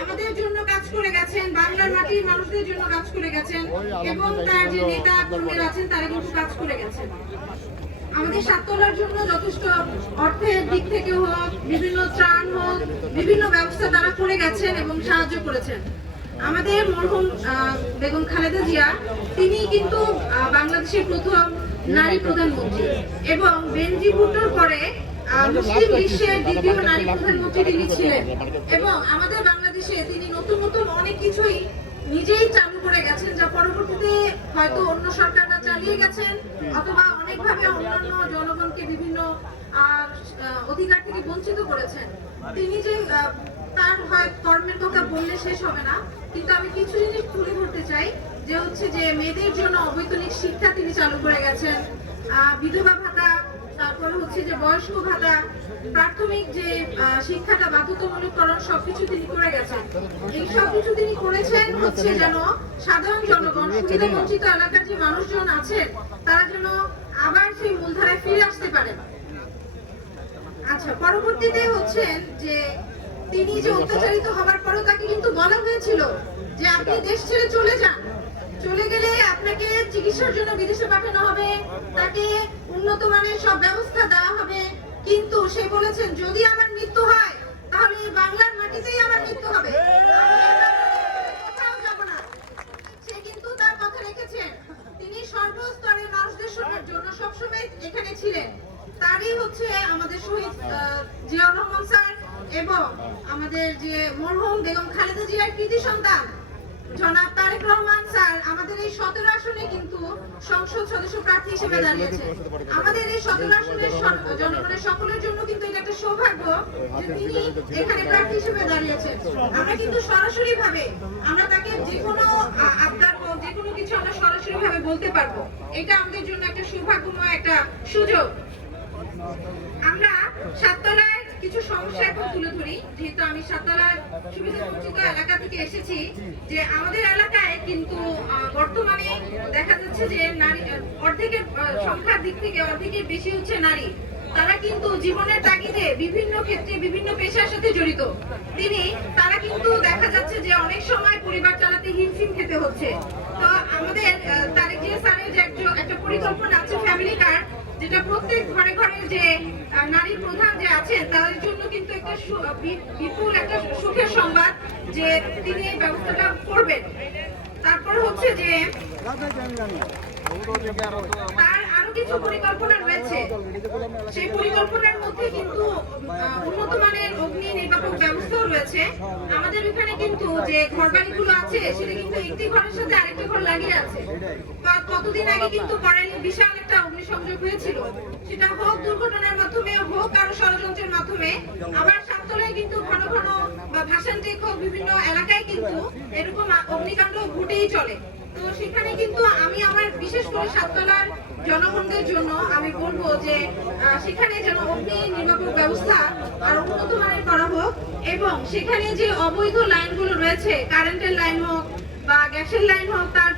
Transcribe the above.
আমাদের জন্য কাজ করে গেছেন, বাংলার মাটির মানুষদের জন্য কাজ করে গেছেন এবং তার যে নেতা কর্মীরা আছেন তারা কিন্তু কাজ করে গেছেন। আমাদের সাততলার জন্য যথেষ্ট অর্থের দিক থেকে হোক, বিভিন্ন ত্রাণ হোক, বিভিন্ন ব্যবস্থা তারা করে গেছেন এবং সাহায্য করেছেন। আমাদের মরহুম বেগম খালেদা জিয়া তিনি কিন্তু বাংলাদেশের প্রথম নারী প্রধানমন্ত্রী এবং বেনজির ভুট্টোর পরে মুসলিম বিশ্বের দ্বিতীয় নারী প্রধানমন্ত্রী তিনি ছিলেন এবং আমাদের বাংলাদেশে তিনি নতুন নতুন অনেক কিছুই নিজেই চালু করে গেছেন, যা পরবর্তীতে হয়তো অন্য সরকাররা চালিয়ে গেছেন অথবা অনেকভাবে অন্যান্য জনগণকে বিভিন্ন অধিকার থেকে বঞ্চিত করেছেন। তিনি যে তার হয় কর্মের কথা বললে শেষ হবে না, কিন্তু আমি কিছু জিনিস তুলে ধরতে চাই যে হচ্ছে যে মেয়েদের জন্য অবৈতনিক শিক্ষা তিনি চালু করে গেছেন, বিধবা ভাতা, তারপরে হচ্ছে যে বয়স্ক ভাতা, প্রাথমিক যে শিক্ষাটা বাধ্যতামূলককরণ সবকিছু তিনি করে গেছেন। এই সবকিছু তিনি করেছেন হচ্ছে যেন সাধারণ জনগণ, সুবিধা বঞ্চিত এলাকার যে মানুষজন আছেন তারা যেন আবার সেই মূলধারায় ফিরে আসতে পারেন। আচ্ছা, পরবর্তীতে হচ্ছেন যে তিনি যে অত্যাচারিত হওয়ার পরও তাকে কিন্তু বলা হয়েছিল যে আপনি দেশ ছেড়ে চলে যান, চলে গেলে আপনাকে চিকিৎসার জন্য বিদেশে পাঠানো হবে, তাকে উন্নত মানের সব ব্যবস্থা দেওয়া হবে, কিন্তু সে বলেছেন যদি আমার মৃত্যু হয় তাহলে এই বাংলার মাটিতেই আমার মৃত্যু হবে, কোথাও যাব না। সে কিন্তু তার কথা রেখেছেন। তিনি সর্বস্তরের মানুষদের জন্য সবসময় এখানে ছিলেন। তারই হচ্ছে আমাদের শহীদ জিয়াউর রহমান স্যার এবং আমাদের যে মরহুম বেগম খালেদা জিয়ার কৃতি সন্তান জনাব তারেক রহমান স্যার আমাদের এই 17 আসনে কিন্তু সংসদ সদস্য প্রার্থী হিসেবে দাঁড়িয়েছে। আমাদের এই 17 আসনের জনগণের সকলের জন্য কিন্তু এটা একটা সৌভাগ্য যে তিনি এখানে প্রার্থী হিসেবে দাঁড়িয়েছেন। আমরা কিন্তু সরাসরি ভাবে আমরা তাকে যে কোনো আবদার হোক, যে কোনো কিছু আমরা সরাসরি ভাবে বলতে পারবো। এটা আমাদের জন্য একটা সৌভাগ্যময় একটা সুযোগ। আমরা সাততলার কিছু সমস্যা এখন তুলে ধরি, যেহেতু আমি সাততলার সুবিধা বঞ্চিত এলাকা থেকে এসেছি। যে আমাদের এলাকায় কিন্তু বর্তমানে দেখা যাচ্ছে যে নারী অর্ধেকের সংখ্যার দিক থেকে অর্ধেকের বেশি হচ্ছে নারী। তারা কিন্তু জীবনের তাগিদে বিভিন্ন ক্ষেত্রে বিভিন্ন পেশার সাথে জড়িত। তারা কিন্তু দেখা যাচ্ছে যে অনেক সময় পরিবার চালাতে হিমশিম খেতে হচ্ছে। তো আমাদের তারেক জিয়া স্যারের যে একটা পরিকল্পনা আছে ফ্যামিলি কার্ড, যেটা প্রত্যেক ঘরে ঘরে যে নারী প্রধান যে আছেন তাদের জন্য কিন্তু একটা বিপুল একটা সুখের সংবাদ যে তিনি এই ব্যবস্থাটা করবেন। তারপর হচ্ছে যে তার আরো কিছু পরিকল্পনা রয়েছে, সেই পরিকল্পনার মধ্যে কিন্তু উন্নত মানের অগ্নি নির্বাপক ব্যবস্থাও রয়েছে। আমাদের এখানে কিন্তু যে ঘরবাড়িগুলো আছে সেটা কিন্তু একটি ঘরের সাথে আরেকটি ঘর লাগিয়ে আছে। কতদিন আগে কিন্তু করাইলে বিশাল একটা অগ্নিসংযোগ হয়েছিল, সেটা হোক দুর্ঘটনার মাধ্যমে হোক আরো ষড়যন্ত্রের মাধ্যমে। আবার সাততলায় কিন্তু ঘন ঘন বা ভাষান্তিক হোক বিভিন্ন এলাকায় কিন্তু এরকম অগ্নিকাণ্ড ঘটেই চলে। তো সেখানে কিন্তু আমি আমার বিশেষ করে সাততলার জনগণদের জন্য আমি বলবো যে সেখানে যেন অগ্নি নির্বাপক ব্যবস্থা আরো উন্নত মানের করা হোক এবং সেখানে যে অবৈধ লাইনগুলো রয়েছে, কারেন্টের লাইন হোক বা গ্যাসের লাইন হোক, তার